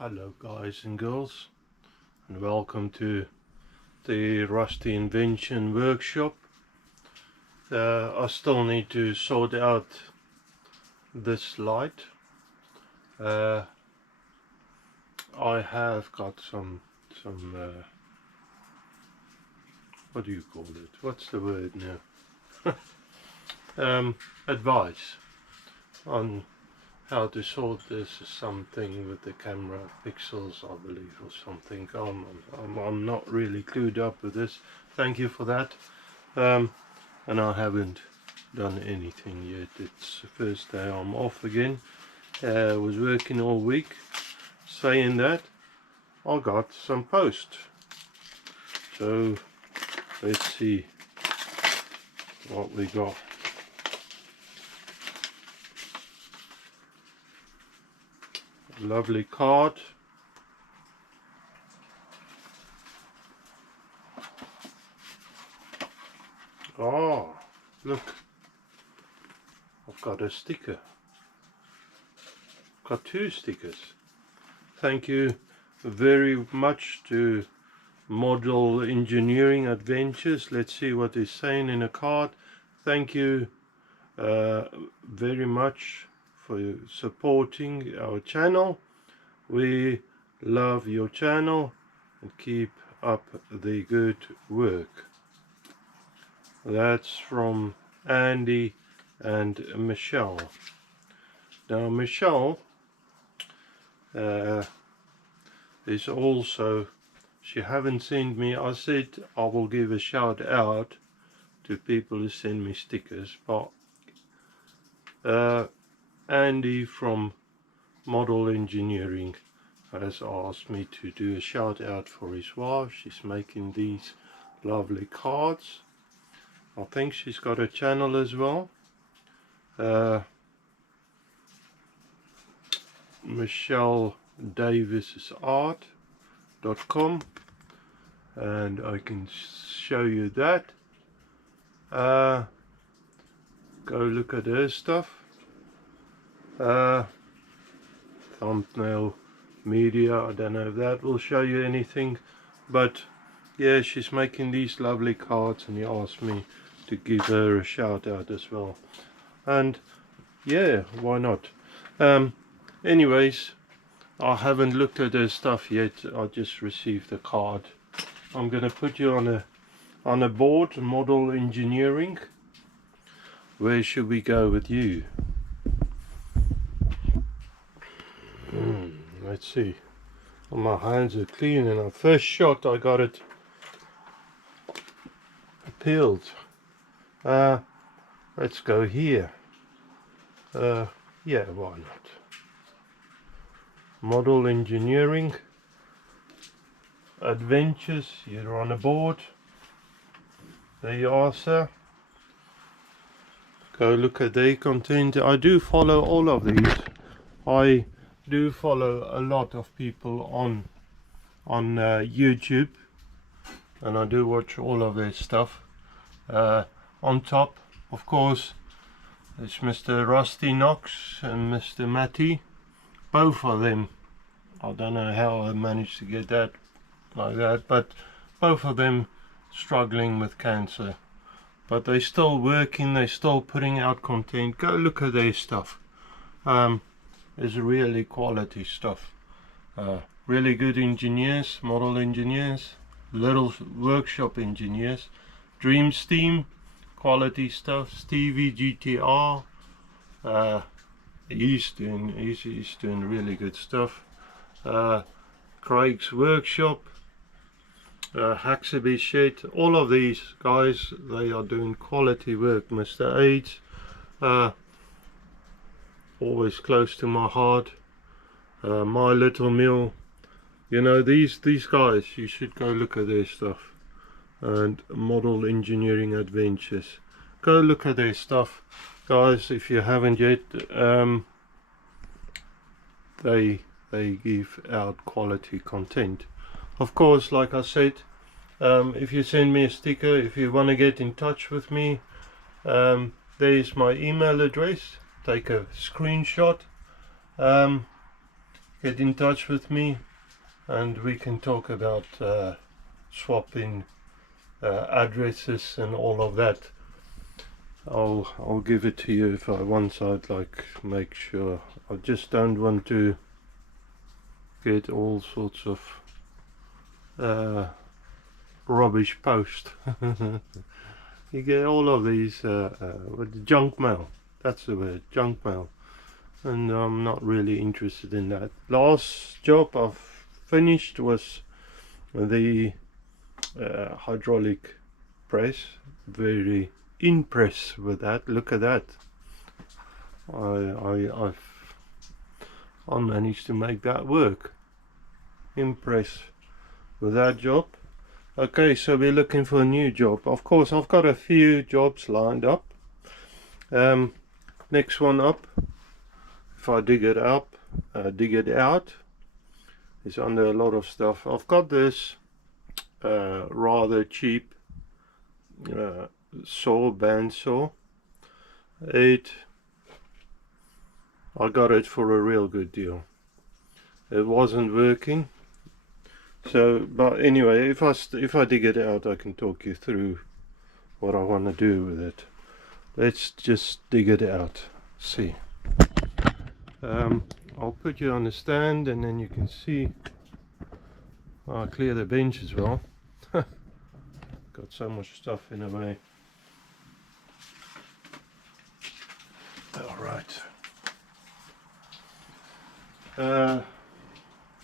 Hello guys and girls, and welcome to the Rusty Invention workshop. I still need to sort out this light. I have got some what do you call it? What's the word now? Advice on how to sort this something with the camera pixels, I believe, or something. I'm not really clued up with this. Thank you for that. And I haven't done anything yet. It's the first day I'm off again. I was working all week. Saying that, I got some post. So let's see what we got. Lovely card. Oh, look, I've got a sticker. Got two stickers. Thank you very much to Model Engineering Adventures. Let's see what is saying in a card. Thank you very much for supporting our channel. We love your channel and keep up the good work. That's from Andy and Michelle. Now Michelle is also, she haven't sent me, I said I will give a shout out to people who send me stickers, but Andy from Model Engineering has asked me to do a shout out for his wife. She's making these lovely cards. I think she's got a channel as well. Michelle Davis's art.com, and I can show you that. Go look at her stuff. Thumbnail media, I don't know if that will show you anything, but yeah, she's making these lovely cards and he asked me to give her a shout out as well, and yeah, why not. Anyways, I haven't looked at her stuff yet. I just received a card. I'm gonna put you on a board, Model Engineering. Where should we go with you? Let's see. Oh, my hands are clean, and at first shot I got it peeled. Let's go here. Yeah, why not? Model Engineering Adventures. You're on a board. There you are, sir. Go look at their content. I do follow all of these. I do follow a lot of people on YouTube, and I do watch all of their stuff. On top, of course, it's Mr. Rusty Knox and Mr. Matty. Both of them, I don't know how I managed to get that like that, but both of them struggling with cancer. But they're still working, they're still putting out content. Go look at their stuff. It's really quality stuff. Really good engineers, model engineers, little workshop engineers. Dreams Team, quality stuff. Stevie GTR, he's doing really good stuff. Craig's Workshop, Haxaby Shed, all of these guys, they are doing quality work. Mr. AIDS, always close to my heart. My Little Mill, you know, these guys, you should go look at their stuff. And Model Engineering Adventures, go look at their stuff, guys, if you haven't yet. They give out quality content. Of course, like I said, if you send me a sticker, if you want to get in touch with me, there's my email address. Take a screenshot. You get in touch with me and we can talk about swapping addresses and all of that. I'll give it to you if I once I'd like make sure. I just don't want to get all sorts of rubbish post. You get all of these with junk mail. That's the word, junk mail, and I'm not really interested in that. Last job I've finished was the hydraulic press. Very impressed with that. Look at that. I managed to make that work. Impressed with that job. Okay, so we're looking for a new job. Of course, I've got a few jobs lined up. Next one up, if I dig it out, is under a lot of stuff. I've got this rather cheap bandsaw. I got it for a real good deal. It wasn't working. So, but anyway, if I dig it out, I can talk you through what I want to do with it. Let's just dig it out. See. I'll put you on the stand, and then you can see. I'll clear the bench as well. Got so much stuff in the way. All right.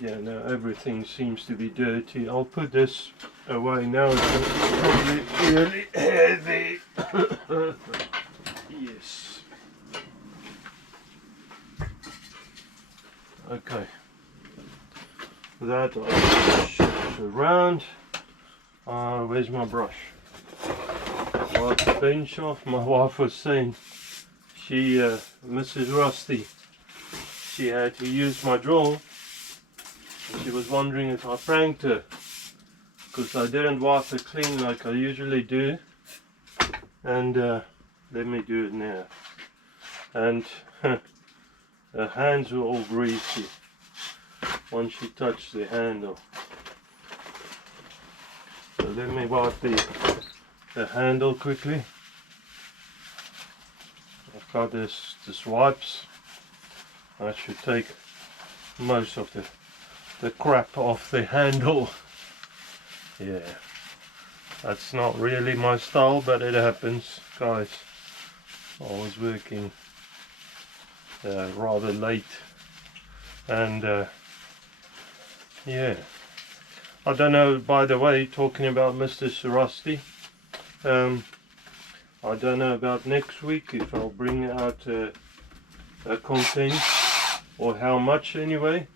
Yeah, now everything seems to be dirty. I'll put this away now. It's probably really heavy. Yes. Okay. That I'll shift around. Where's my brush? Wipe the bench off. My wife was saying she, Mrs. Rusty, she had to use my drill. She was wondering if I pranked her because I didn't wipe it clean like I usually do, and let me do it now. And her hands were all greasy once she touched the handle. So let me wipe the handle quickly. I've got this wipes. That should take most of the crap off the handle. Yeah, that's not really my style, but it happens, guys. I was working rather late, and yeah, I don't know, by the way, talking about Mr. Rusty, I don't know about next week if I'll bring out a content or how much anyway.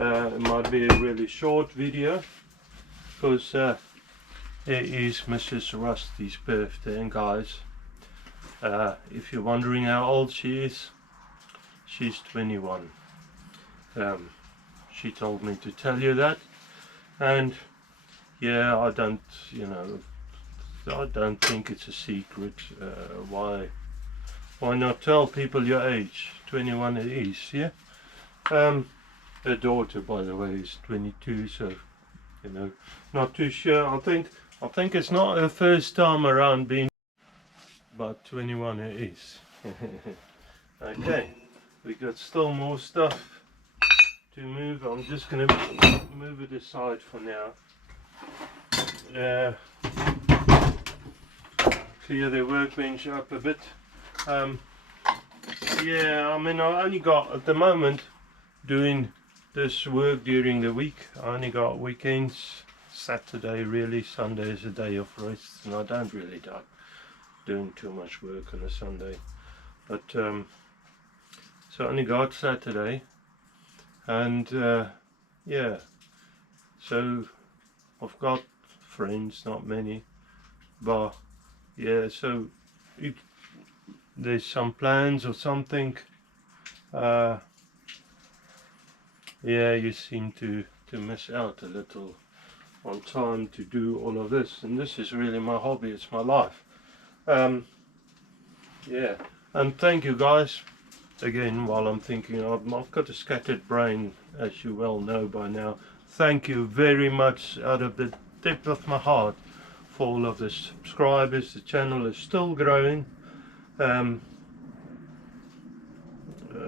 It might be a really short video because it is Mrs. Rusty's birthday, and guys, if you're wondering how old she is, she's 21. She told me to tell you that, and yeah, I don't think it's a secret. Why not tell people your age? 21 it is, yeah. Her daughter, by the way, is 22, so not too sure. I think it's not her first time around being, but 21 it is. Okay, we got still more stuff to move. I'm just gonna move it aside for now. Clear the workbench up a bit. Yeah, I mean, I only got, at the moment, doing this work during the week, I only got weekends, Saturday really, Sunday is a day of rest, and I don't really like doing too much work on a Sunday. But so I only got Saturday, and yeah, so I've got friends, not many, but yeah, so there's some plans or something. Yeah, you seem to miss out a little on time to do all of this, and this is really my hobby, it's my life. Yeah, and thank you guys again, while I'm thinking, I've got a scattered brain, as you well know by now. Thank you very much out of the depth of my heart for all of the subscribers. The channel is still growing.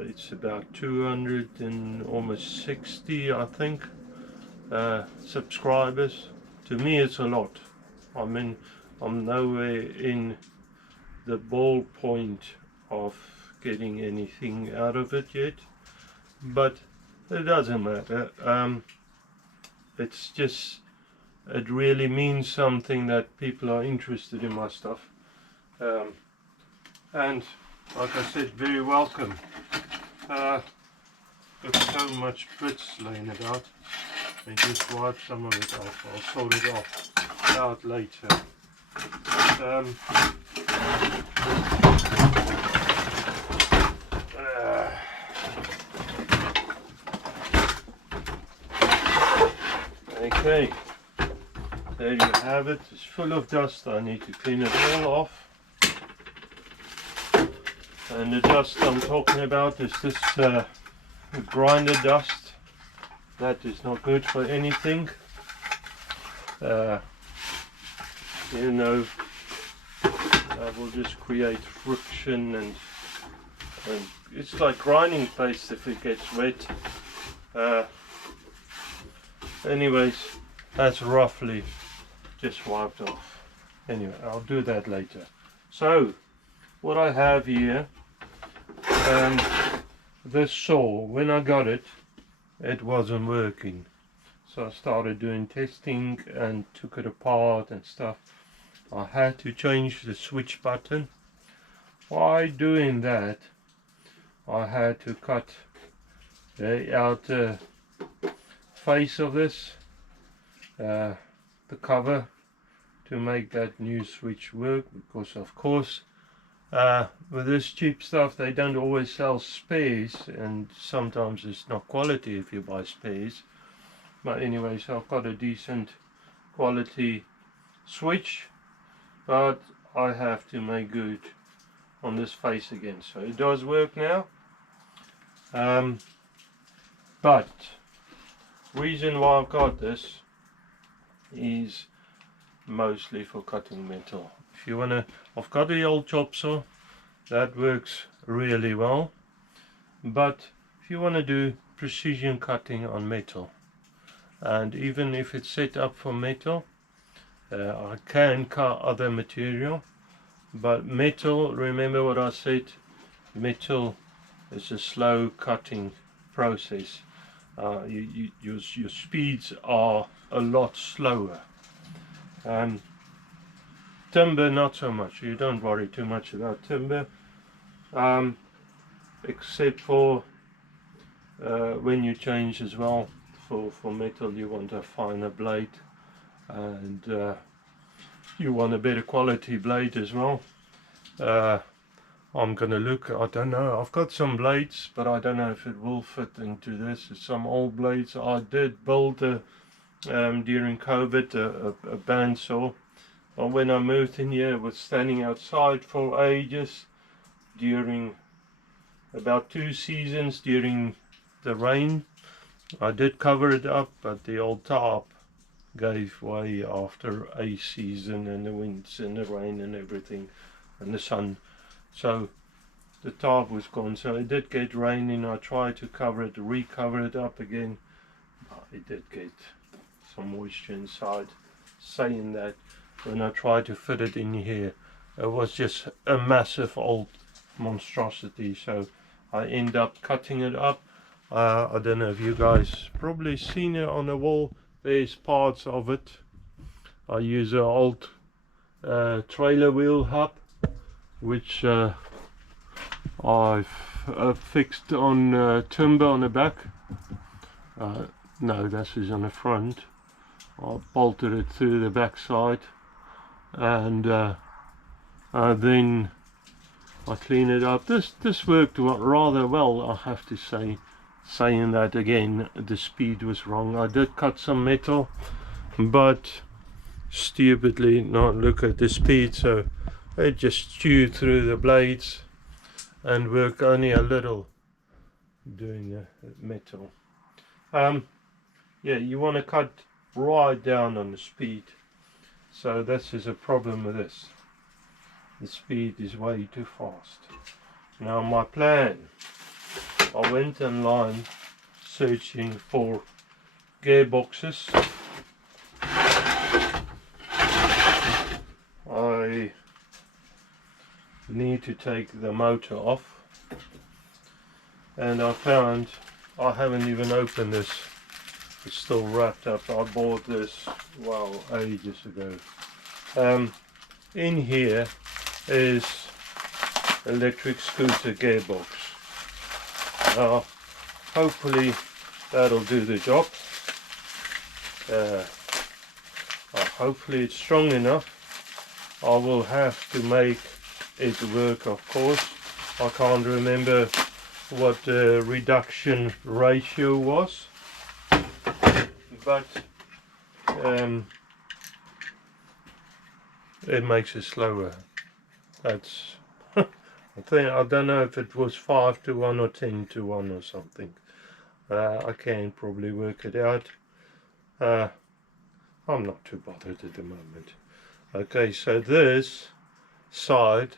It's about 200 and almost 60, I think, subscribers. To me, it's a lot. I mean, I'm nowhere in the ballpoint of getting anything out of it yet, but it doesn't matter. It's just, it really means something that people are interested in my stuff, and like I said, very welcome. Got so much bits laying about. I just wipe some of it off. I'll sort it out later. Okay, there you have it. It's full of dust. I need to clean it all off. And the dust I'm talking about is this grinder dust. That is not good for anything. You know, that will just create friction, and it's like grinding paste if it gets wet. Anyways, that's roughly just wiped off. Anyway, I'll do that later. So, what I have here, this saw, when I got it, it wasn't working. So I started doing testing and took it apart and stuff. I had to change the switch button. By doing that, I had to cut the outer face of this, the cover, to make that new switch work, because of course with this cheap stuff they don't always sell spares, and sometimes it's not quality if you buy spares. But anyway, so I've got a decent quality switch, but I have to make good on this face again. So it does work now, but reason why I've got this is mostly for cutting metal. If you wanna, I've got the old chop saw that works really well, but if you want to do precision cutting on metal, and even if it's set up for metal, I can cut other material, but metal, remember what I said, metal is a slow cutting process. Your speeds are a lot slower. Timber, not so much. You don't worry too much about timber, except for when you change as well. For metal, you want a finer blade, and you want a better quality blade as well. I'm gonna look, I don't know, I've got some blades, but I don't know if it will fit into this. It's some old blades. I did build during COVID a bandsaw. But when I moved in here, it was standing outside for ages during about 2 seasons during the rain. I did cover it up, but the old tarp gave way after a season, and the winds and the rain and everything and the sun. So the tarp was gone. So it did get raining. I tried to cover it, recover it up again. It did get some moisture inside. Saying that, when I tried to fit it in here, it was just a massive old monstrosity. So I end up cutting it up. I don't know if you guys probably seen it on the wall. There's parts of it. I use an old trailer wheel hub, which I've fixed on timber on the back. No, this is on the front. I bolted it through the back side, and then I clean it up. This worked rather well, I have to say. Saying that again, the speed was wrong. I did cut some metal, but stupidly not look at the speed, so it just chewed through the blades. and work only a little doing the metal. Yeah, you want to cut right down on the speed. So this is a problem with this. The speed is way too fast. Now my plan, I went online searching for gearboxes. I need to take the motor off, and I found, I haven't even opened this, it's still wrapped up. I bought this, wow, ages ago. In here is electric scooter gearbox. Now hopefully that'll do the job. Hopefully it's strong enough. I will have to make it work, of course. I can't remember what the reduction ratio was, but it makes it slower. That's I don't know if it was 5 to 1 or 10 to 1 or something. I can probably work it out. I'm not too bothered at the moment. Okay, so this side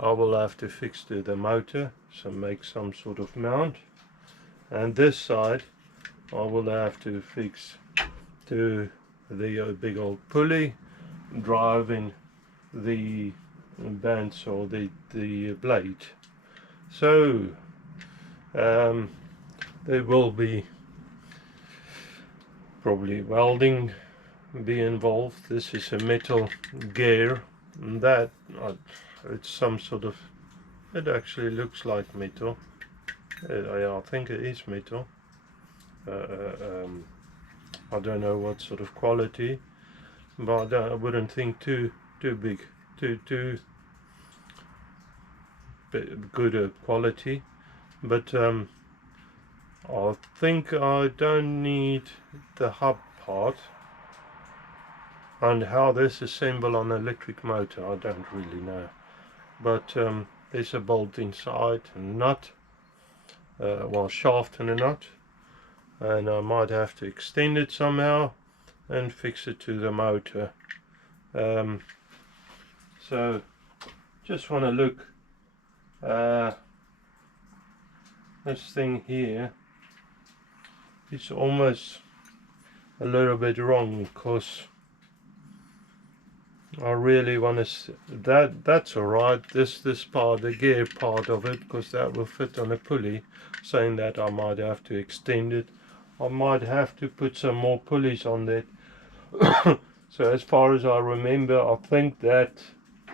I will have to fix to the motor, so make some sort of mount, and this side I will have to fix to the big old pulley driving the bandsaw, the blade. So there will be probably welding be involved. This is a metal gear, and that it's some sort of, it actually looks like metal. I think it is metal. I don't know what sort of quality, but I wouldn't think too big, too good a quality. But I think I don't need the hub part, and how this assembles on an electric motor I don't really know. But there's a bolt inside, a nut, well, shaft and a nut, and I might have to extend it somehow and fix it to the motor. So just want to look, this thing here is almost a little bit wrong, because I really want to, that's alright, this part, the gear part of it, because that will fit on a pulley. Saying that, I might have to extend it. I might have to put some more pulleys on that. So as far as I remember, I think that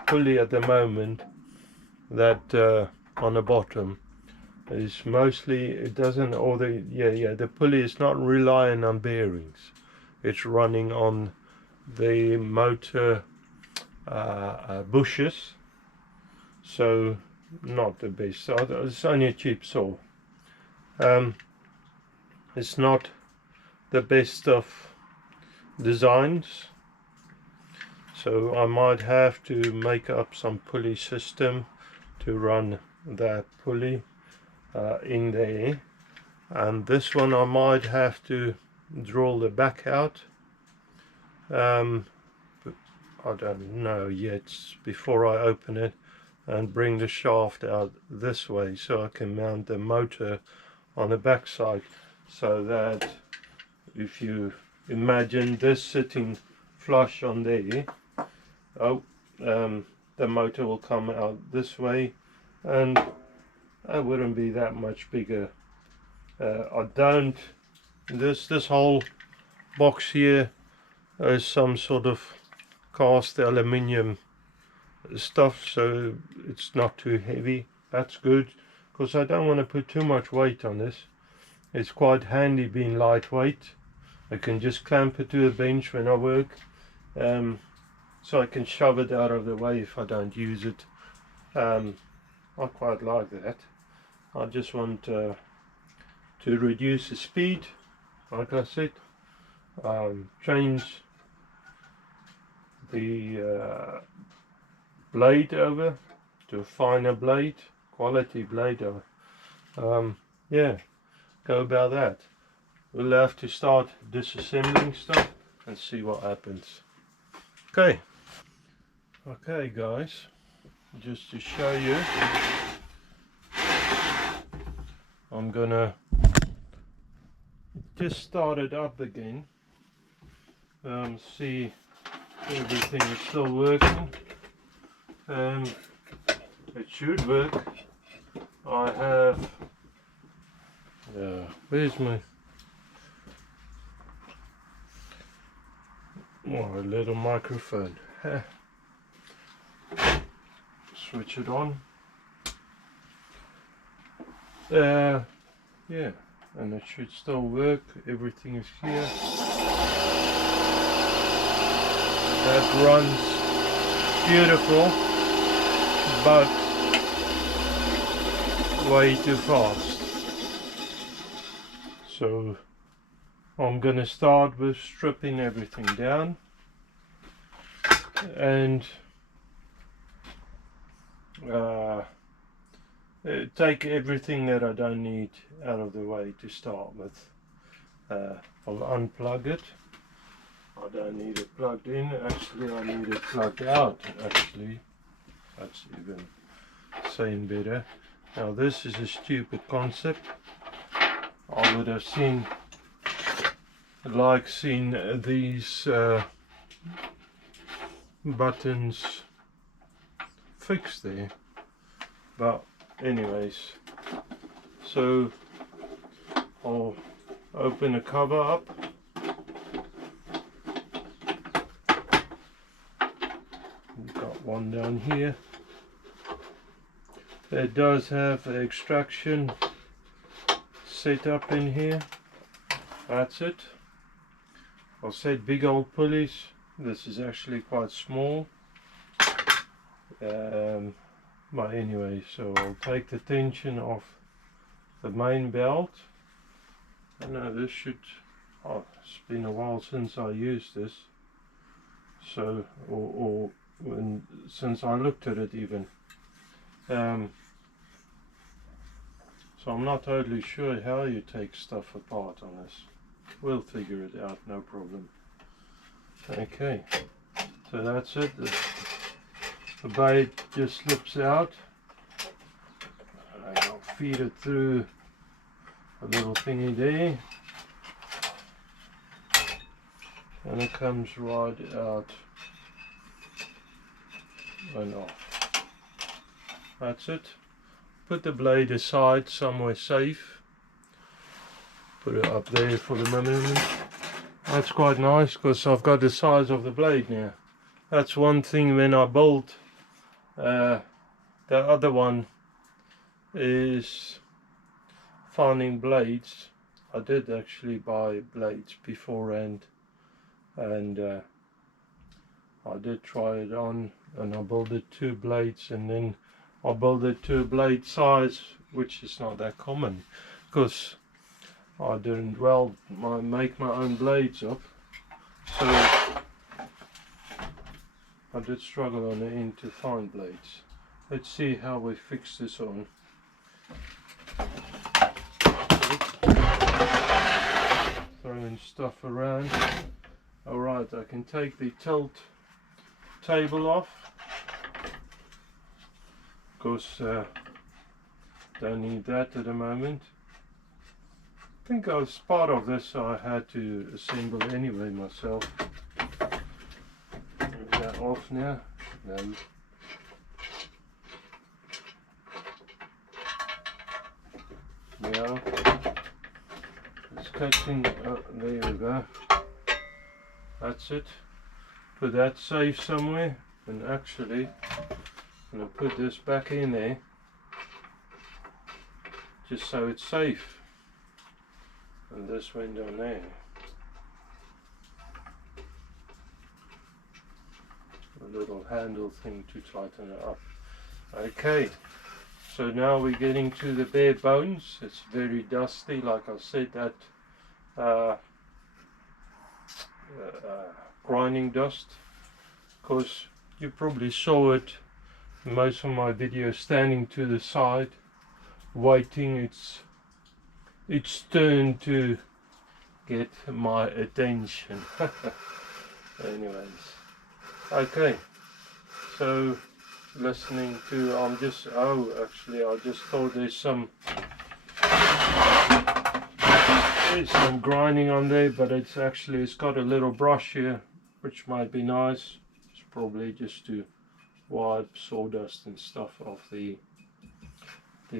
pulley at the moment, that on the bottom, is mostly, it doesn't, or the pulley is not relying on bearings. It's running on the motor bushes, so not the best. So it's only a cheap saw. It's not the best of designs, so I might have to make up some pulley system to run that pulley in there. And this one I might have to drill the back out. I don't know yet, before I open it, and bring the shaft out this way so I can mount the motor on the back side, so that if you imagine this sitting flush on there, the motor will come out this way, and it wouldn't be that much bigger. This whole box here is some sort of cast aluminium stuff, so it's not too heavy. That's good, because I don't want to put too much weight on this. It's quite handy being lightweight. I can just clamp it to a bench when I work, so I can shove it out of the way if I don't use it. I quite like that. I just want to reduce the speed, like I said, change the blade over to a finer blade, quality blade though. Yeah, go about that. We'll have to start disassembling stuff and see what happens. Okay guys, just to show you, I'm gonna just start it up again, see everything is still working. It should work. I have where's my little microphone. Switch it on. Yeah, and it should still work. Everything is here. That runs beautiful, but way too fast. So I'm gonna start with stripping everything down and take everything that I don't need out of the way to start with. I'll unplug it. I don't need it plugged in, actually I need it plugged out, actually. That's even saying better. Now this is a stupid concept. I would have seen these buttons fixed there, but anyways, so I'll open the cover up. We've got one down here. It does have an extraction set up in here. That's it. I said big old pulleys. This is actually quite small. But anyway, so I'll take the tension off the main belt. I know this should, it's been a while since I used this, so since I looked at it even. So I'm not totally sure how you take stuff apart on this. We'll figure it out, no problem. Okay, so that's it. The blade just slips out. I'll feed it through a little thingy there, and it comes right out and off. That's it. Put the blade aside somewhere safe. Put it up there for the moment. That's quite nice because I've got the size of the blade now. That's one thing when I build. The other one is finding blades. I did actually buy blades beforehand, and I did try it on, and I built it 2 blades, and then I built it to a blade size, which is not that common because I didn't make my own blades up, so I did struggle on the end to find blades. Let's see how we fix this on. Throwing stuff around. Alright, I can take the tilt table off. Of course, don't need that at the moment. I think as part of this I had to assemble anyway myself. Is that off now? No. Yeah. It's catching. Oh, there we go. That's it. Put that safe somewhere, and actually I'm going to put this back in there just so it's safe. And this went on there. A little handle thing to tighten it up. Okay, so now we're getting to the bare bones. It's very dusty, like I said, that grinding dust. Because you probably saw it most of my videos standing to the side waiting its turn to get my attention. Anyways, okay, so listening to, actually I just thought there's some grinding on there, but it's got a little brush here which might be nice. It's probably just to wipe sawdust and stuff off the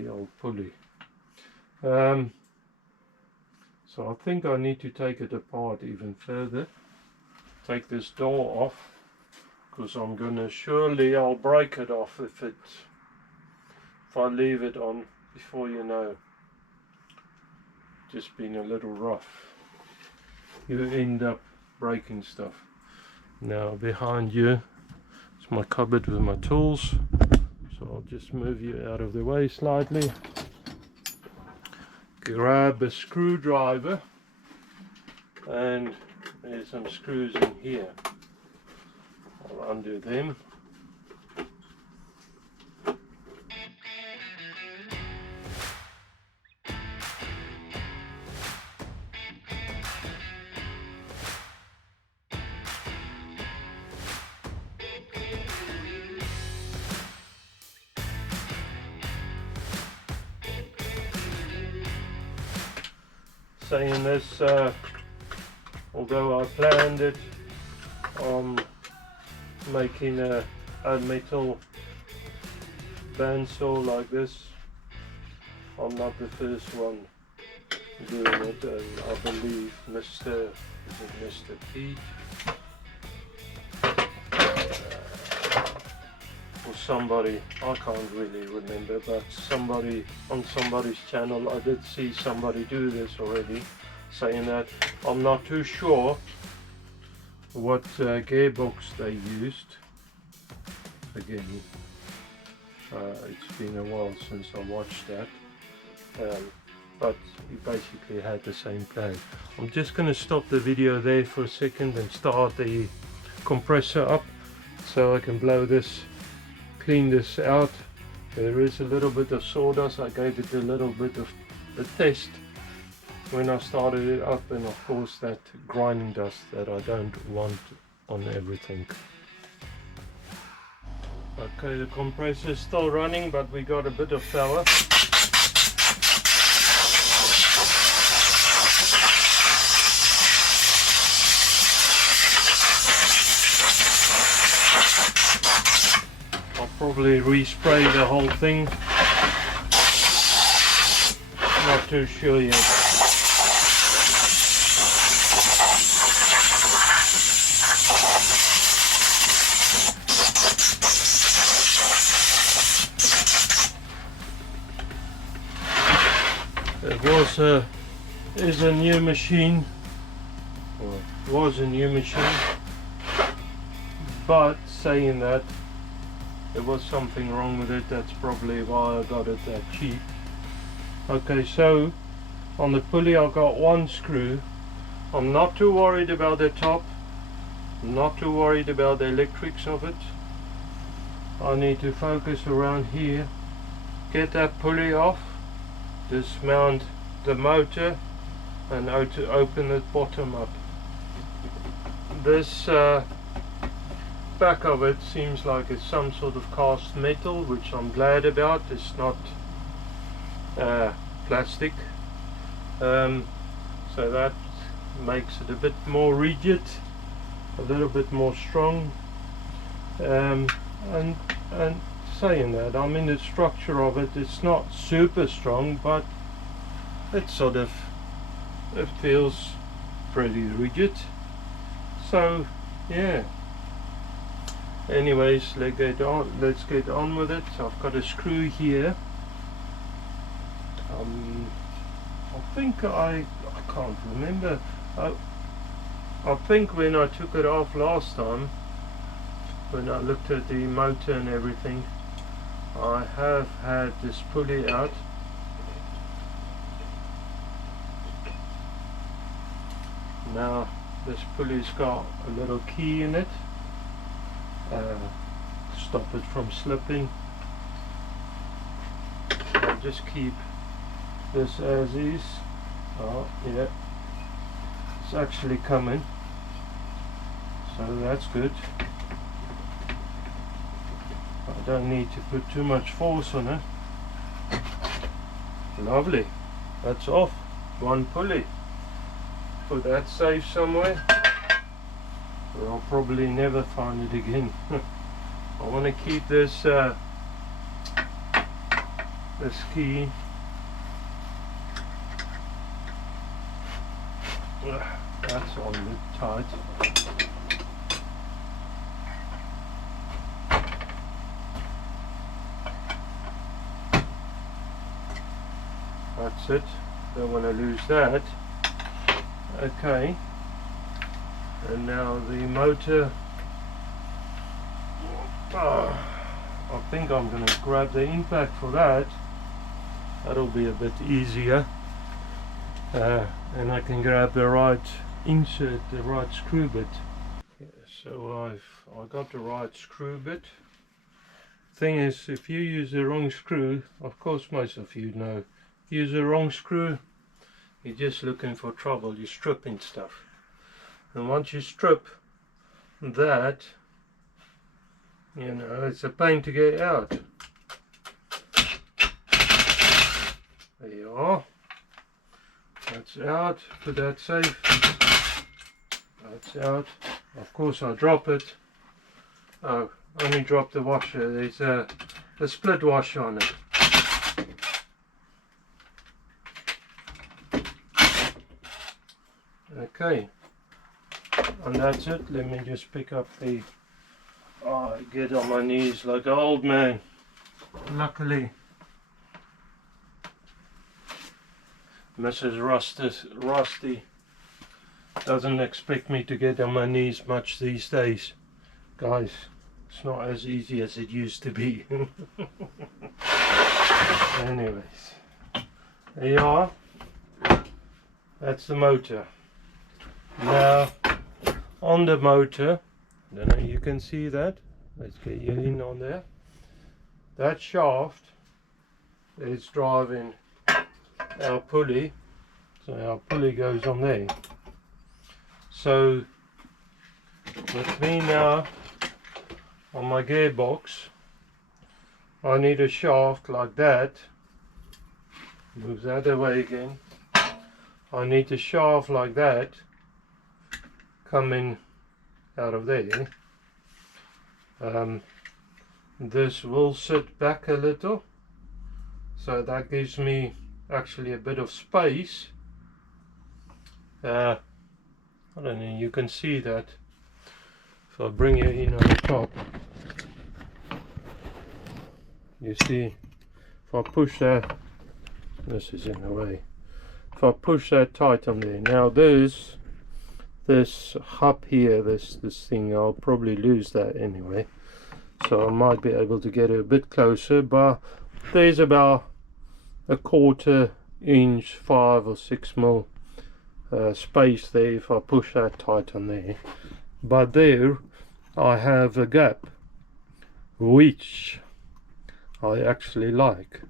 old pulley. So I think I need to take it apart even further, take this door off, because I'm gonna I'll break it off if I leave it on. Before you know, just being a little rough, you end up breaking stuff. Now behind you is my cupboard with my tools, so I'll just move you out of the way slightly. Grab a screwdriver, and there's some screws in here. I'll undo them. Saying this, although I planned it on making a metal bandsaw like this, I'm not the first one doing it, and I believe Mr. Pete or somebody, I can't really remember, but somebody on somebody's channel, I did see somebody do this already, saying that. I'm not too sure what gearbox they used. Again, it's been a while since I watched that, but he basically had the same plan. I'm just going to stop the video there for a second and start the compressor up so I can blow this, clean this out. There is a little bit of sawdust. I gave it a little bit of a test when I started it up, and of course that grinding dust that I don't want on everything. Okay, the compressor is still running, but we got a bit of power. Probably respray the whole thing, not too sure yet. Is a new machine, or was a new machine, but saying that, there was something wrong with it. That's probably why I got it that cheap. Okay, so on the pulley I've got one screw. I'm not too worried about the top, I'm not too worried about the electrics of it. I need to focus around here, get that pulley off, dismount the motor, and to open the bottom up. This back of it seems like it's some sort of cast metal, which I'm glad about. It's not plastic, so that makes it a bit more rigid, a little bit more strong, and saying that, I mean, the structure of it, it's not super strong, but it feels pretty rigid. So yeah, anyways, let's get on with it. So I've got a screw here. I think I can't remember. I think when I took it off last time, when I looked at the motor and everything, I have had this pulley out. Now this pulley's got a little key in it, stop it from slipping. I'll just keep this as is. Oh yeah, it's actually coming, so that's good. I don't need to put too much force on it. Lovely, that's off. One pulley. Put that safe somewhere, or I'll probably never find it again. I want to keep this this key. That's on it tight. That's it. Don't want to lose that. Okay. And now the motor. I think I'm going to grab the impact for that. That'll be a bit easier. And I can grab the right insert, the right screw bit. Yeah, so I got the right screw bit. Thing is, if you use the wrong screw, of course most of you know, use the wrong screw, you're just looking for trouble. You're stripping stuff, and once you strip that, you know, it's a pain to get out. There you are. That's out. Put that safe. That's out. Of course I drop it. Oh, only drop the washer. There's a split washer on it. Okay, and that's it. Let me just pick up the get on my knees like an old man. Luckily Mrs. Rusty doesn't expect me to get on my knees much these days. Guys, it's not as easy as it used to be. Anyways, there you are. That's the motor. Now, on the motor, I don't know if you can see that. Let's get you in on there. That shaft is driving our pulley, so our pulley goes on there. So with me now on my gearbox, I need a shaft like that. Move that other way again. I need a shaft like that coming out of there. This will sit back a little, so that gives me actually a bit of space. I don't know, you can see that if I bring you in on the top. You see, if I push that, this is in the way. If I push that tight on there, now this hub here, this thing, I'll probably lose that anyway, so I might be able to get it a bit closer, but there's about a 1/4 inch, 5 or 6 mil space there if I push that tight on there. But there I have a gap which I actually like.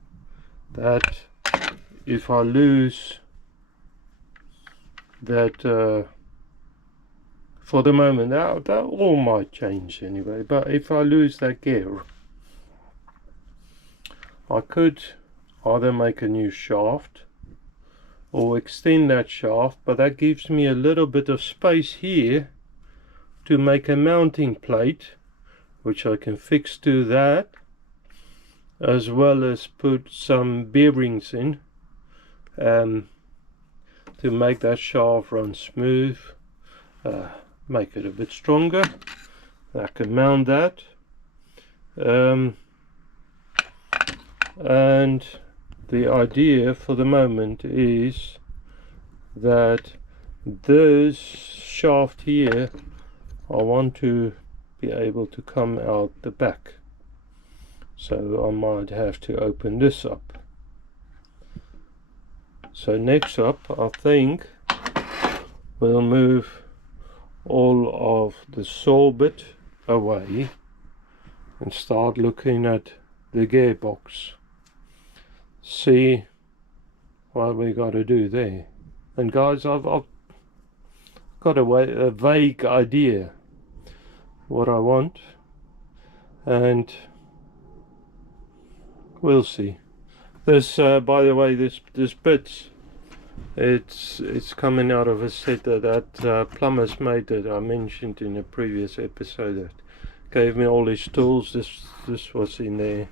That if I lose that, for the moment, that all might change anyway, but if I lose that gear, I could either make a new shaft or extend that shaft, but that gives me a little bit of space here to make a mounting plate, which I can fix to that, as well as put some bearings in to make that shaft run smooth, make it a bit stronger. I can mount that, and the idea for the moment is that this shaft here, I want to be able to come out the back, so I might have to open this up. So next up, I think we'll move all of the saw bit away, and start looking at the gearbox, see what we got to do there. And guys, I've got a vague idea what I want, and we'll see. This by the way, this bit, it's coming out of a set that plumbers made that I mentioned in a previous episode, that gave me all his tools. This was in there.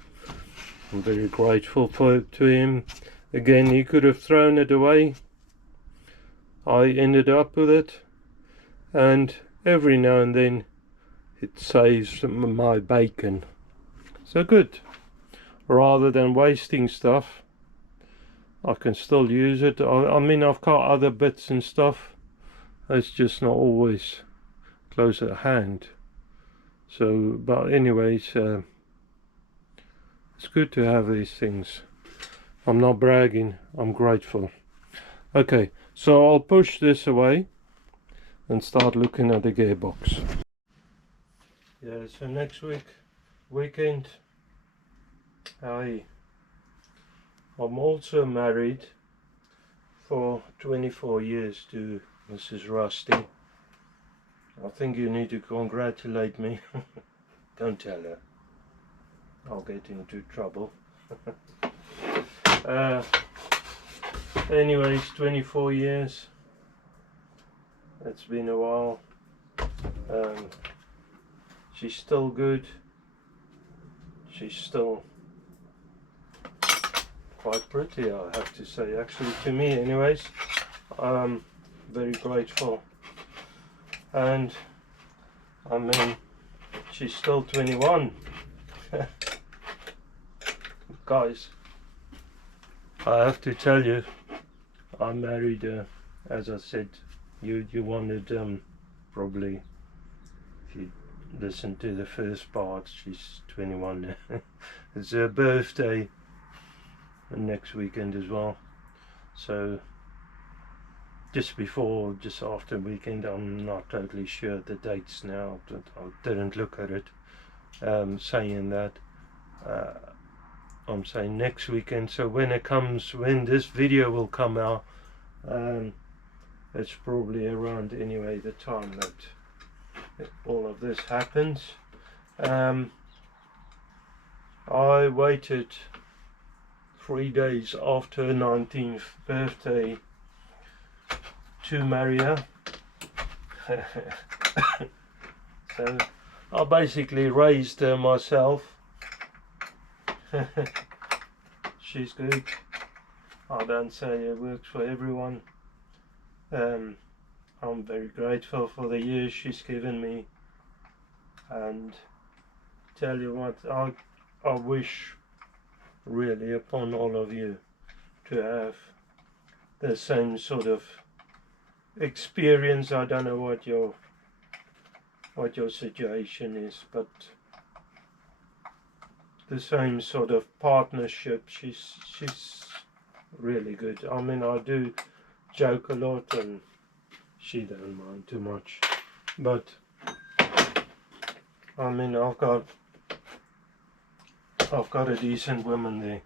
I'm very grateful to him. Again, he could have thrown it away. I ended up with it, and every now and then it saves my bacon. So good. Rather than wasting stuff, I can still use it. I mean, I've got other bits and stuff. It's just not always close at hand. So, but anyways, it's good to have these things. I'm not bragging, I'm grateful. Okay, so I'll push this away and start looking at the gearbox. Yeah, so next weekend, I'm also married for 24 years to Mrs. Rusty. I think you need to congratulate me. Don't tell her, I'll get into trouble. Anyways, 24 years. It's been a while. She's still good. She's still quite pretty, I have to say, actually, to me anyways. I'm very grateful. And I mean, she's still 21. Guys, I have to tell you, I married her, as I said, you wanted, probably, if you listen to the first part, she's 21. It's her birthday next weekend as well, so just after weekend, I'm not totally sure the dates now, I didn't look at it. Saying that, I'm saying next weekend, so when this video will come out, it's probably around anyway the time that all of this happens. I waited 3 days after her 19th birthday to marry her. So I basically raised her myself. She's good. I don't say it works for everyone. I'm very grateful for the years she's given me, and tell you what, I wish really upon all of you to have the same sort of experience. I don't know what your situation is, but the same sort of partnership. She's really good. I mean, I do joke a lot and she don't mind too much, but I mean, I've got a decent woman there.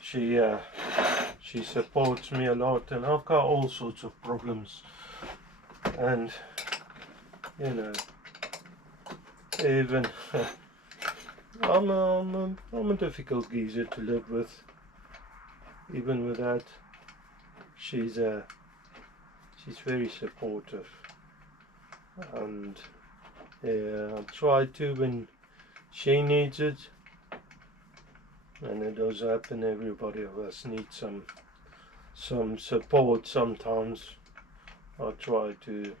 She supports me a lot, and I've got all sorts of problems, and you know, even I'm a difficult geezer to live with. Even with that, she's very supportive, and yeah, I try to when she needs it, and it does happen. Everybody of us needs some support sometimes. I try to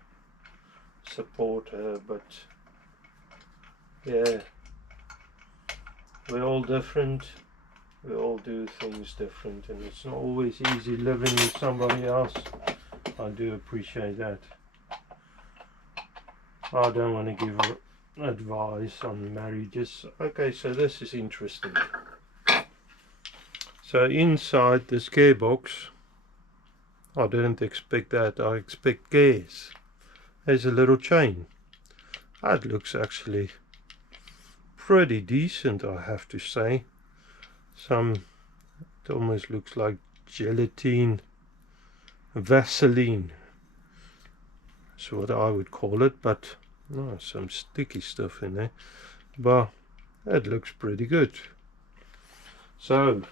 support her, but yeah, we're all different. We all do things different, and it's not always easy living with somebody else. I do appreciate that. I don't want to give advice on marriages. Okay, so this is interesting. So inside this gearbox, I didn't expect that. I expect gears. There's a little chain. That looks actually pretty decent, I have to say. It almost looks like gelatine, Vaseline. That's what I would call it, but no, some sticky stuff in there. But it looks pretty good. So,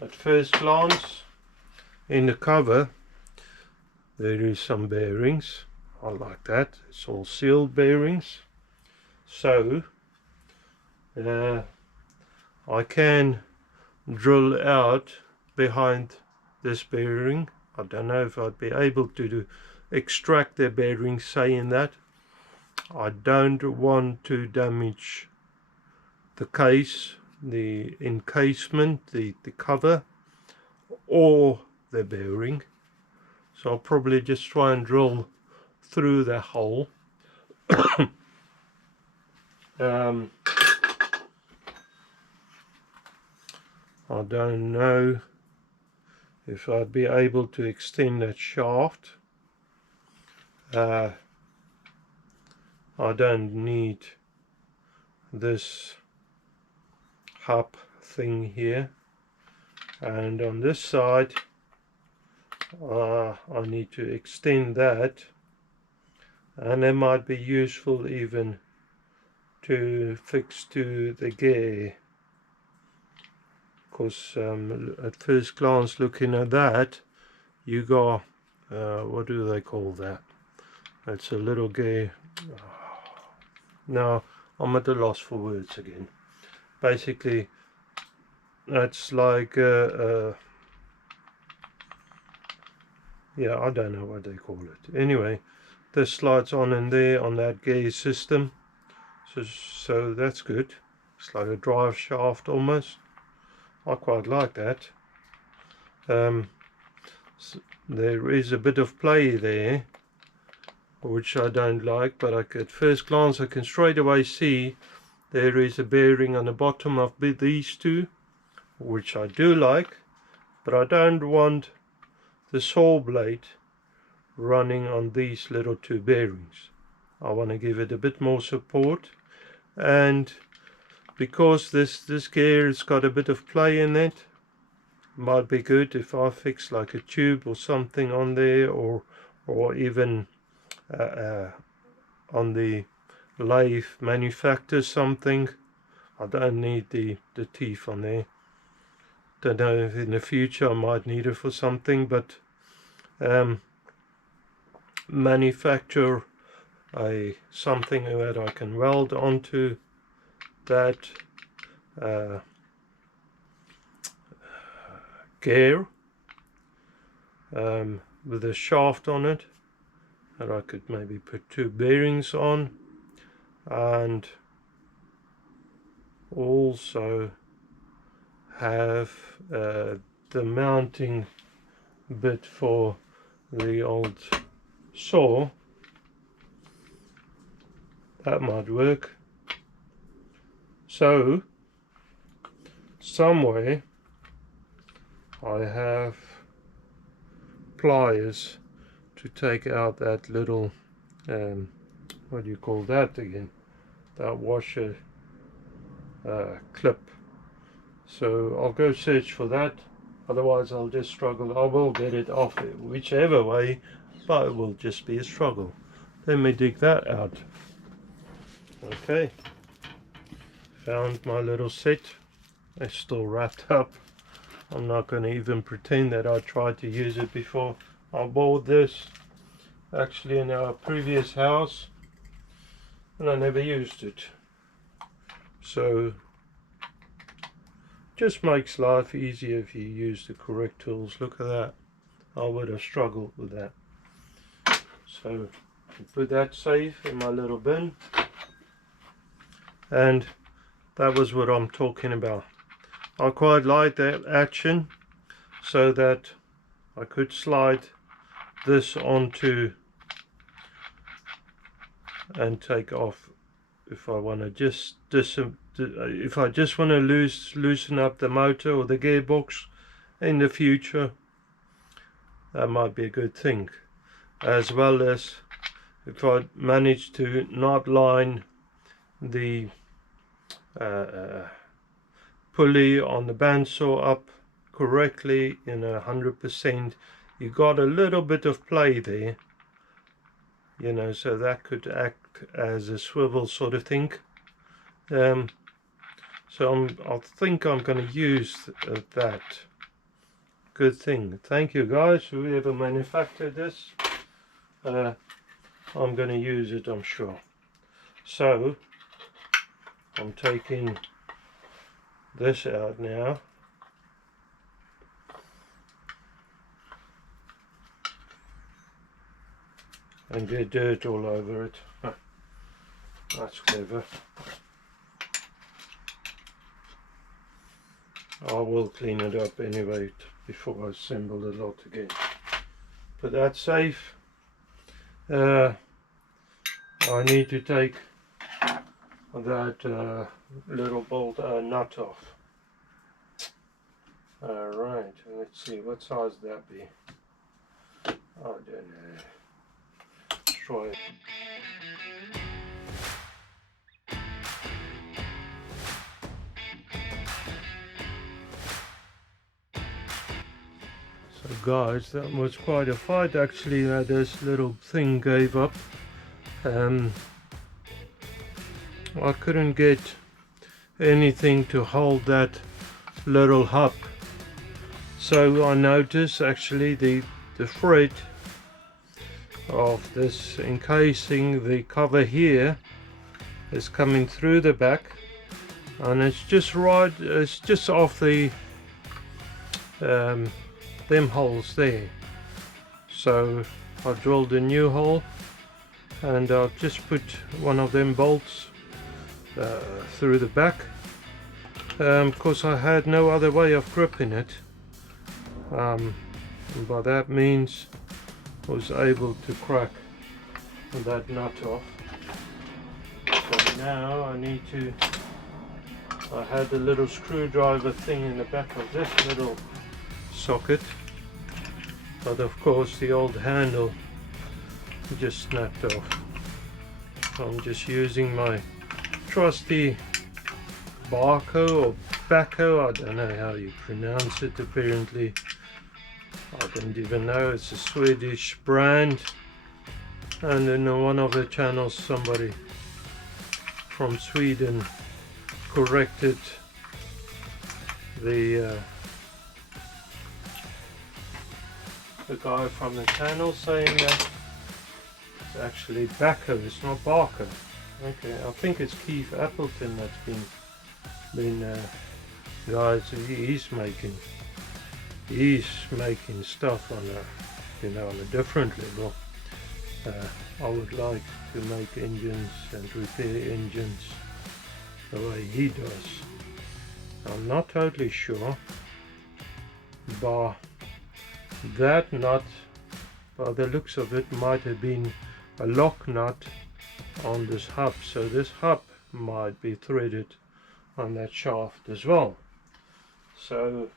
at first glance, in the cover, there is some bearings. I like that. It's all sealed bearings. So, I can drill out behind this bearing. I don't know if I'd be able to extract the bearings, saying that. I don't want to damage the case, the encasement, the cover, or the bearing. So I'll probably just try and drill through the hole. I don't know if I'd be able to extend that shaft. I don't need this hub thing here, and on this side I need to extend that, and it might be useful even to fix to the gear, because at first glance looking at that, you got what do they call that? It's a little gear. Now I'm at a loss for words again. Basically, that's like yeah, I don't know what they call it. Anyway, this slides on in there on that gear system, so that's good. It's like a drive shaft almost. I quite like that. So there is a bit of play there, which I don't like, but at first glance I can straight away see there is a bearing on the bottom of these two, which I do like, but I don't want the saw blade running on these little two bearings. I want to give it a bit more support, and because this gear has got a bit of play in it, might be good if I fix like a tube or something on there, or even on the lathe manufacture something. I don't need the teeth on there. Don't know if in the future I might need it for something, but manufacture something that I can weld onto that gear with a shaft on it that I could maybe put two bearings on, and also have the mounting bit for the old saw. That might work. So somewhere I have pliers to take out that little what do you call that again, that washer clip. So I'll go search for that, otherwise I'll just struggle. I will get it off it whichever way, but it will just be a struggle. Let me dig that out. Okay, found my little set. It's still wrapped up. I'm not going to even pretend that I tried to use it before. I bought this actually in our previous house and I never used it. So just makes life easier if you use the correct tools. Look at that. I would have struggled with that. So put that safe in my little bin. And that was what I'm talking about. I quite like that action, so that I could slide this onto and take off if I want to just if I just want to loosen up the motor or the gearbox in the future. That might be a good thing, as well as if I manage to not line the pulley on the bandsaw up correctly in 100%. You got a little bit of play there, you know, so that could act as a swivel sort of thing. So I think I'm going to use that. Good thing. Thank you guys, whoever manufactured this. I'm going to use it, I'm sure. So I'm taking this out now. And get dirt all over it. That's clever. I will clean it up anyway before I assemble the lot again. But that's safe. I need to take that little bolt nut off. Alright, let's see, what size that be? I don't know. Let's try it. So guys, that was quite a fight actually, that this little thing gave up. I couldn't get anything to hold that little hub. So I noticed actually the thread of this encasing the cover here is coming through the back, and it's just right, it's just off the them holes there. So I drilled a new hole and I've just put one of them bolts through the back, because I had no other way of gripping it, and by that means I was able to crack that nut off. So now I need to, I had a little screwdriver thing in the back of this little socket, but of course the old handle just snapped off. So I'm just using my trusty Barco or Bacco, I don't know how you pronounce it. Apparently I don't even know, it's a Swedish brand, and in one of the channels somebody from Sweden corrected the guy from the channel, saying that it's actually Bacco, it's not Barco. Okay, I think it's Keith Appleton that's been guys, he's making stuff on a, you know, on a different level. I would like to make engines and repair engines the way he does. I'm not totally sure, but that nut, by the looks of it, might have been a lock nut on this hub, so this hub might be threaded on that shaft as well. So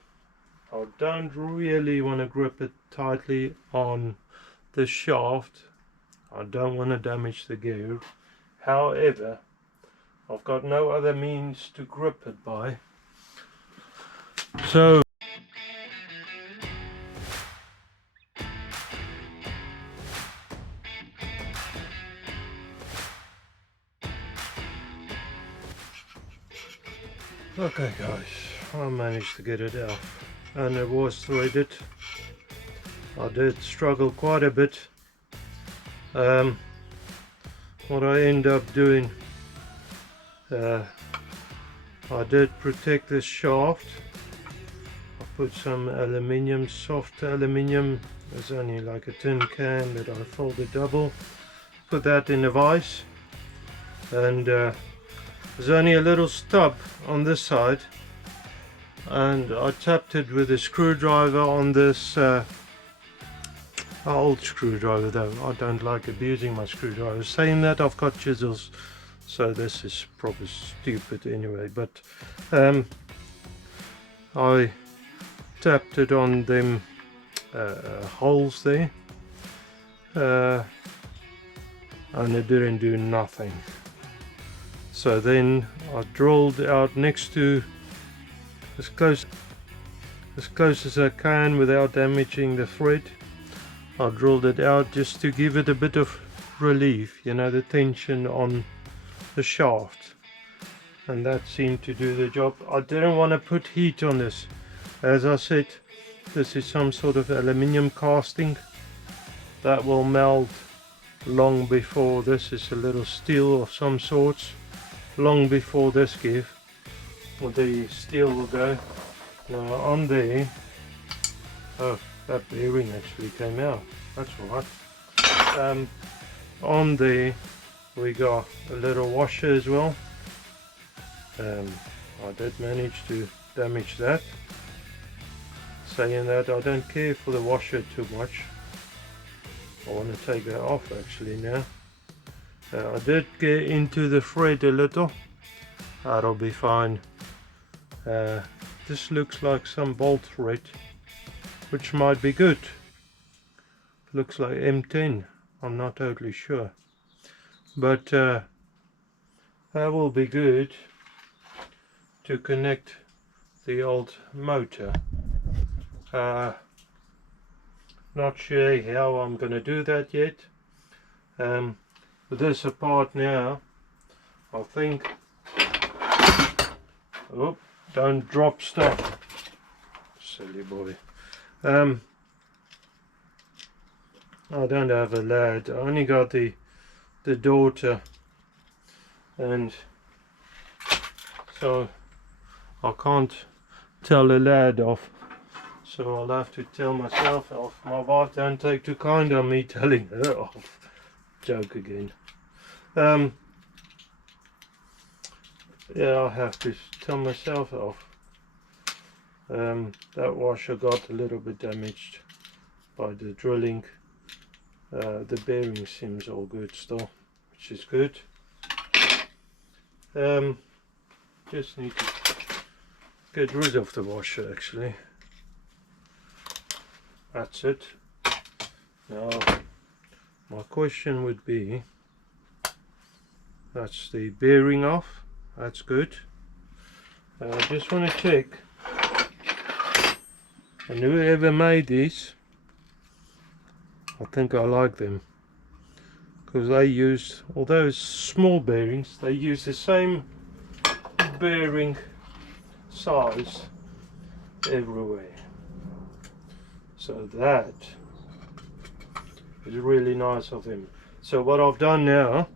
I don't really want to grip it tightly on the shaft. I don't want to damage the gear. However, I've got no other means to grip it by. So okay guys, I managed to get it out, and it was threaded. I did struggle quite a bit. What I end up doing, I did protect this shaft. I put some aluminium, soft aluminium, it's only like a tin can that I folded double, put that in a vise, and there's only a little stub on this side, and I tapped it with a screwdriver on this old screwdriver though. I don't like abusing my screwdrivers. Saying that, I've got chisels, so this is probably stupid anyway, but I tapped it on them holes there, and it didn't do nothing. So then I drilled out next to as close as I can without damaging the thread. I drilled it out just to give it a bit of relief, you know, the tension on the shaft, and that seemed to do the job. I didn't want to put heat on this. As I said, this is some sort of aluminium casting that will melt long before this is a little steel of some sorts, long before this give, or the steel will go. Now on there, oh, that bearing actually came out, that's alright. On there we got a little washer as well. I did manage to damage that. Saying that, I don't care for the washer too much. I want to take that off actually now. I did get into the thread a little. That'll be fine. This looks like some bolt thread, which might be good. Looks like M10. I'm not totally sure, but that will be good to connect the old motor. Not sure how I'm gonna do that yet. With this apart now, I think, oh, don't drop stuff, silly boy. I don't have a lad, I only got the daughter, and so I can't tell a lad off, so I'll have to tell myself off. My wife don't take too kind on me telling her off. Joke again. Yeah, I'll have to tell myself off. That washer got a little bit damaged by the drilling. The bearing seems all good still, which is good. Just need to get rid of the washer actually. That's it. Now my question would be, that's the bearing off, that's good. I just want to check, and whoever made these, I think I like them, because they use, although it's small bearings, they use the same bearing size everywhere. So that is really nice of him. So what I've done now,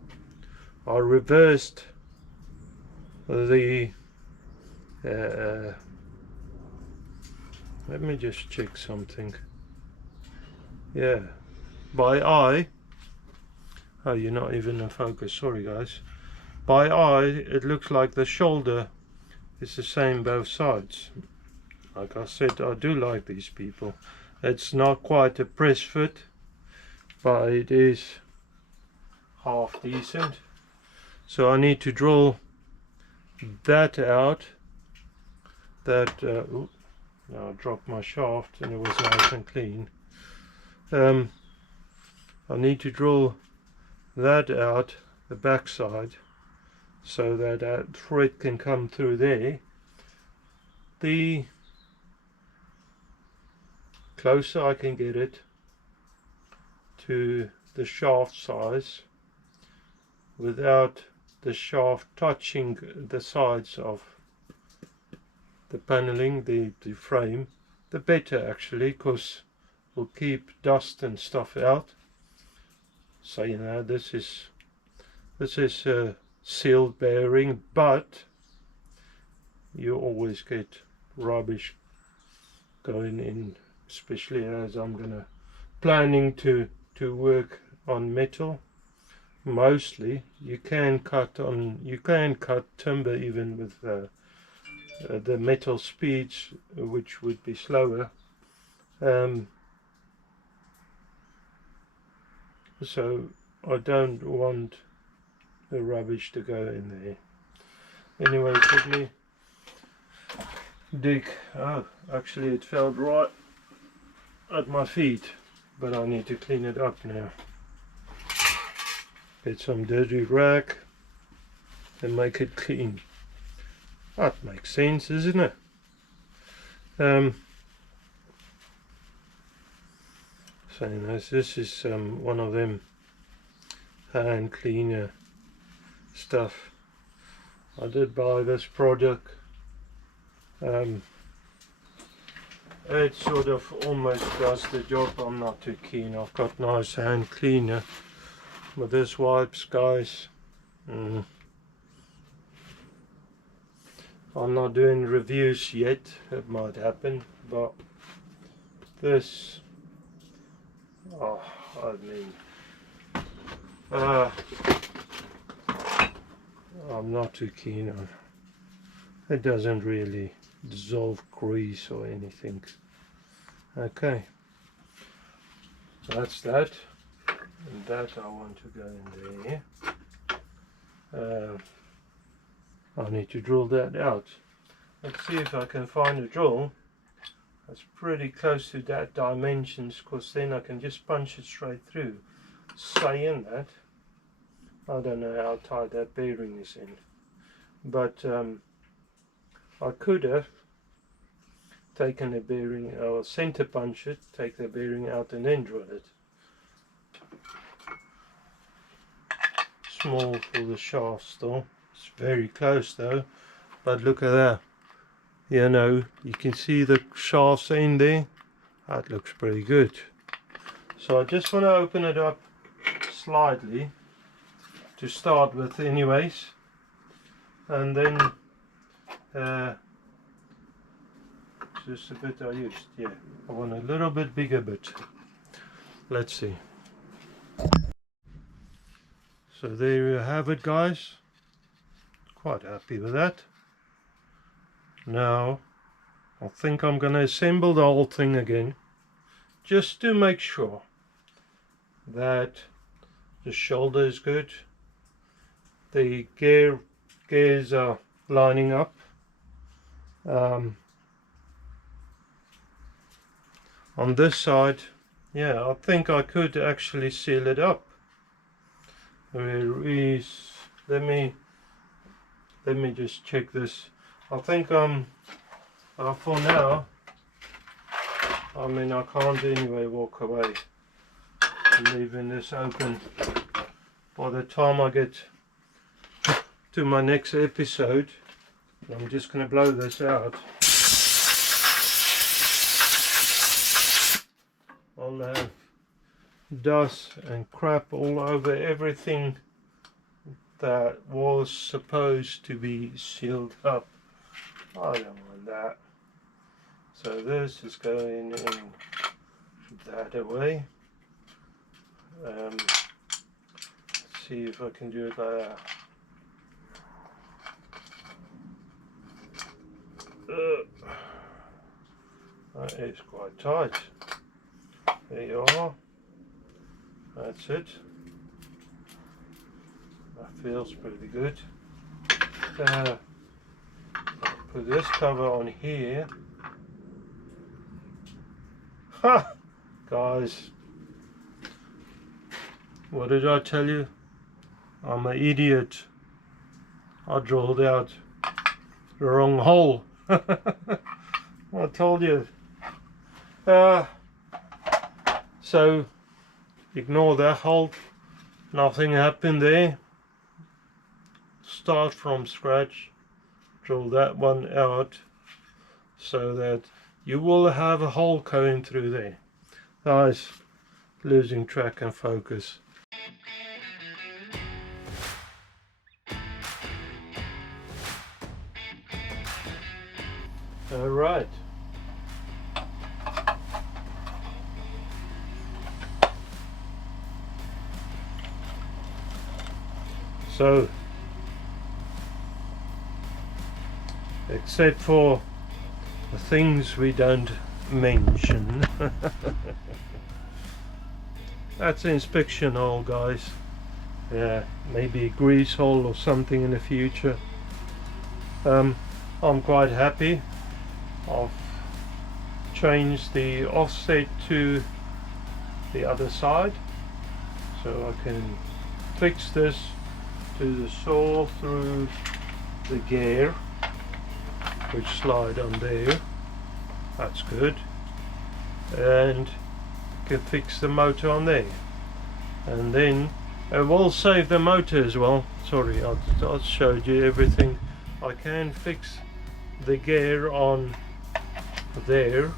I reversed the let me just check something. Yeah, by eye, oh, you're not even in focus, sorry guys. By eye it looks like the shoulder is the same both sides. Like I said, I do like these people. It's not quite a press fit, but it is half decent. So I need to drill that out. That now I dropped my shaft and it was nice and clean. I need to drill that out, the back side, so that that thread can come through there. The closer I can get it to the shaft size without the shaft touching the sides of the paneling, the frame, the better actually, because we'll keep dust and stuff out. So you know, this is a sealed bearing, but you always get rubbish going in, especially as I'm planning to work on metal. Mostly you can cut timber even with the metal speeds, which would be slower. So I don't want the rubbish to go in there. Anyway, let me dig. Oh, actually it fell right at my feet, but I need to clean it up now. Get some dirty rag and make it clean. That makes sense, isn't it? So this is one of them hand cleaner stuff. I did buy this product. It sort of almost does the job. I'm not too keen. I've got nice hand cleaner, but this wipes, guys. I'm not doing reviews yet. It might happen, but this, oh, I mean, I'm not too keen on. It doesn't really dissolve grease or anything. Okay, that's that, and that I want to go in there. I need to drill that out. Let's see if I can find a drill that's pretty close to that dimensions, because then I can just punch it straight through. Saying that, I don't know how tight that bearing is in, but I could have taken the bearing, or center punch it, take the bearing out and then drill it. Small for the shaft still. It's very close though, but look at that. You know, you can see the shafts in there. That looks pretty good. So I just want to open it up slightly to start with anyways, and then just a bit I used, yeah, I want a little bit bigger bit. Let's see. So there you have it, guys. Quite happy with that. Now I think I'm going to assemble the whole thing again, just to make sure that the shoulder is good, the gears are lining up. On this side, yeah, I think I could actually seal it up. Where is, let me just check this. I think for now, I mean, I can't anyway walk away leaving this open. By the time I get to my next episode, I'm just going to blow this out. I'll have dust and crap all over everything that was supposed to be sealed up. I don't want that. So this is going in that away. Let's see if I can do it like that. That is quite tight. There you are. That's it. That feels pretty good. Put this cover on here. Ha! Guys, what did I tell you? I'm an idiot. I drilled out the wrong hole. I told you. So ignore that hole. Nothing happened there. Start from scratch. Drill that one out so that you will have a hole going through there. Guys, losing track and focus. All right. So, except for the things we don't mention, that's the inspection hole, guys. Yeah, maybe a grease hole or something in the future. I'm quite happy. I've changed the offset to the other side, so I can fix this to the saw through the gear, which slide on there. That's good. And can fix the motor on there. And then it will save the motor as well. Sorry, I showed you everything. I can fix the gear on there,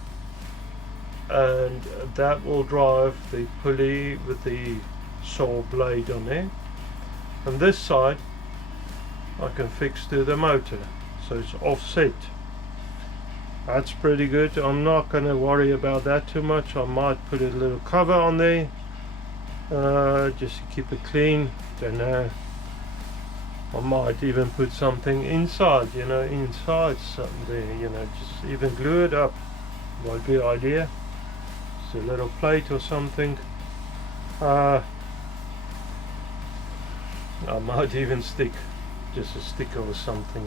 and that will drive the pulley with the saw blade on there. On this side I can fix to the motor, so it's offset. That's pretty good. I'm not going to worry about that too much. I might put a little cover on there just to keep it clean. Don't know, I might even put something inside, you know, inside something there, you know, just even glue it up. Might be an idea. Just a little plate or something. I might even stick just a sticker or something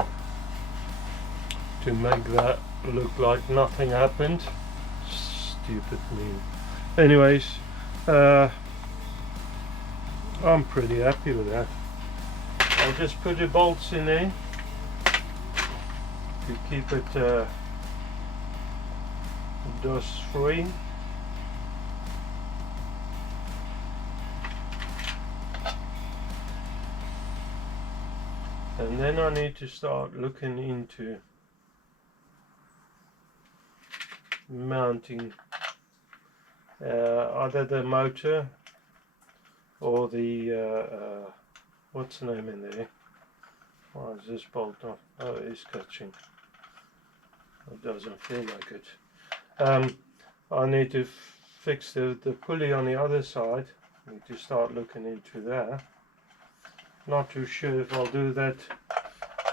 to make that look like nothing happened. Stupid me. Anyways, I'm pretty happy with that. I'll just put the bolts in there to keep it dust free. And then I need to start looking into mounting either the motor or the what's the name in there? Why is this bolt off? Oh, it is catching. It doesn't feel like it. I need to fix the pulley on the other side. I need to start looking into that. Not too sure if I'll do that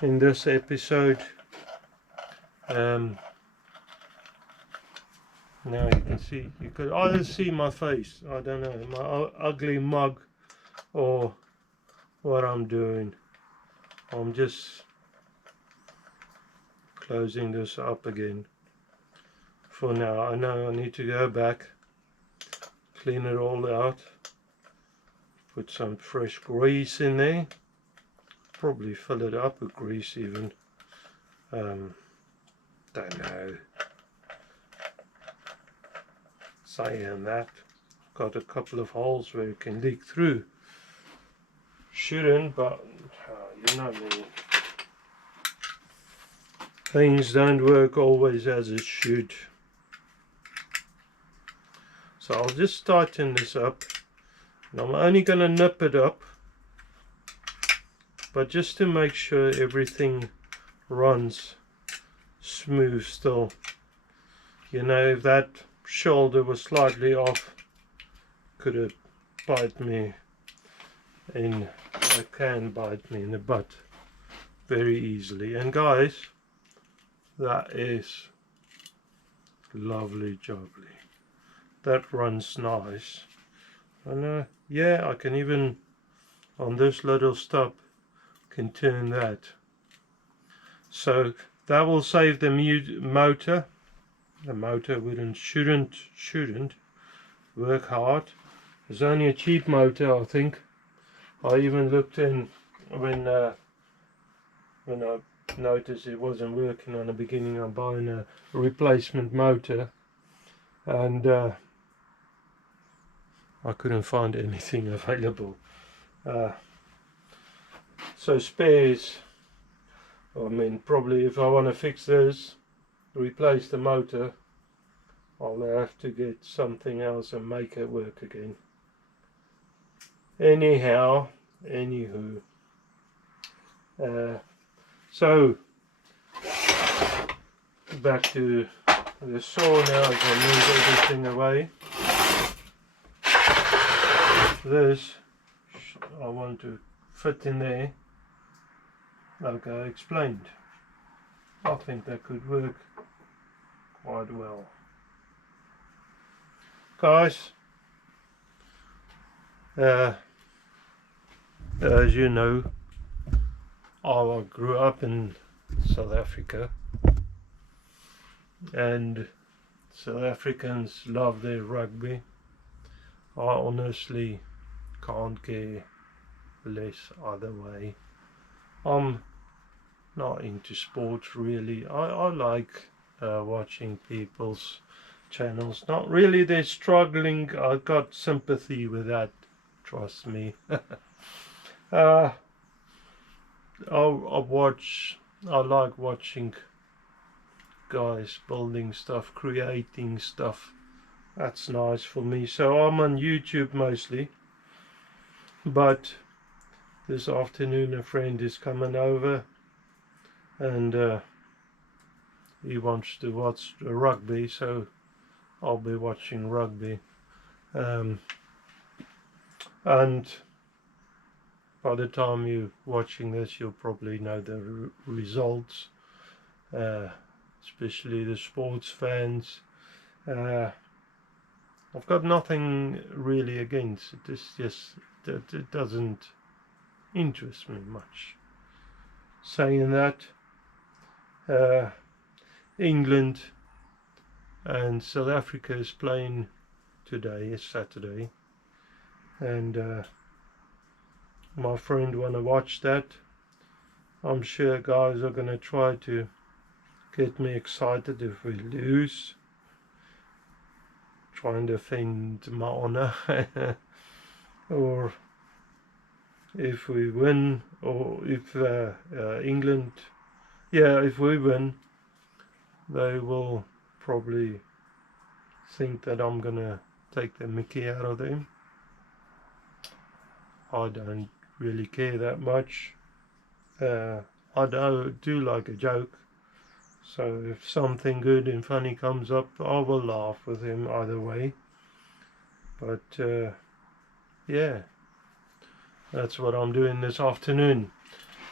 in this episode. Now you can see, you could either see my face, I don't know, my ugly mug, or what I'm doing. I'm just closing this up again for now. I know I need to go back, clean it all out, put some fresh grease in there, probably fill it up with grease even. Don't know. Saying that, got a couple of holes where it can leak through. Shouldn't, but you know me. Things don't work always as it should. So I'll just tighten this up. And I'm only going to nip it up, but just to make sure everything runs smooth still. You know, if that shoulder was slightly off, could have bite me in, it can bite me in the butt very easily. And guys, that is lovely jubbly. That runs nice. And yeah, I can even on this little stop can turn that, so that will save the motor. The motor shouldn't work hard. It's only a cheap motor, I think. I even looked in when I noticed it wasn't working on the beginning. I'm buying a replacement motor, and I couldn't find anything available. So spares, I mean, probably if I want to fix this, replace the motor, I'll have to get something else and make it work again. Anyhow, anywho, so back to the saw now as I move everything away. This I want to fit in there like I explained. I think that could work quite well. Guys, as you know, I grew up in South Africa, and South Africans love their rugby. I honestly can't care less either way. I'm not into sports really. I like watching people's channels. Not really they're struggling. I got sympathy with that, trust me. I like watching guys building stuff, creating stuff. That's nice for me. So I'm on YouTube mostly, but this afternoon a friend is coming over and he wants to watch the rugby, so I'll be watching rugby. And by the time you're watching this, you'll probably know the results, especially the sports fans. I've got nothing really against it. It's just that it doesn't interest me much. Saying that, England and South Africa is playing today. It's Saturday, and my friend want to watch that. I'm sure guys are going to try to get me excited if we lose, trying to defend my honor. Or if we win, or if England, if we win, they will probably think that I'm gonna take the mickey out of them. I don't really care that much. I do like a joke, so if something good and funny comes up, I will laugh with him either way. But yeah, that's what I'm doing this afternoon.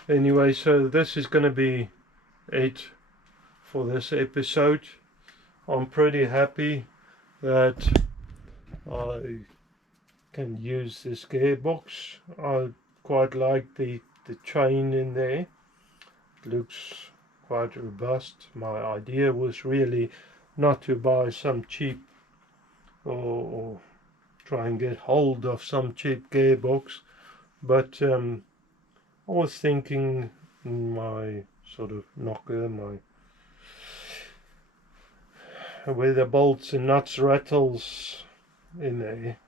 Anyway, so this is going to be it for this episode. I'm pretty happy that I can use this gearbox. I quite like the chain in there. It looks quite robust. My idea was really not to buy some cheap or try and get hold of some cheap gearbox, but I was thinking my sort of knocker, where the bolts and nuts rattles in there,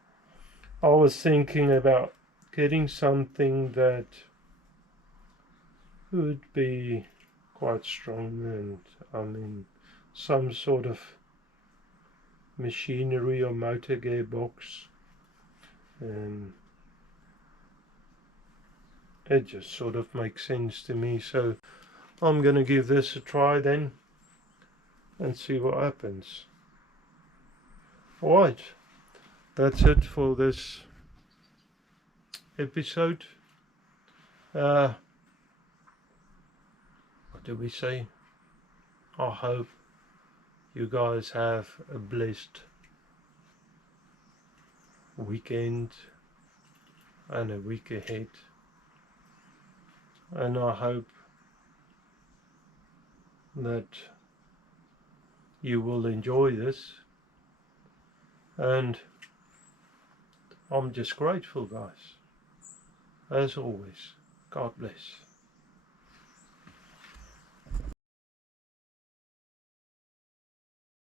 I was thinking about getting something that would be quite strong, and some sort of machinery or motor gearbox, and it just sort of makes sense to me. So I'm gonna give this a try then and see what happens. Alright, that's it for this episode. What do we say? I hope you guys have a blessed weekend and a week ahead, and I hope that you will enjoy this, and I'm just grateful, guys, as always. God bless.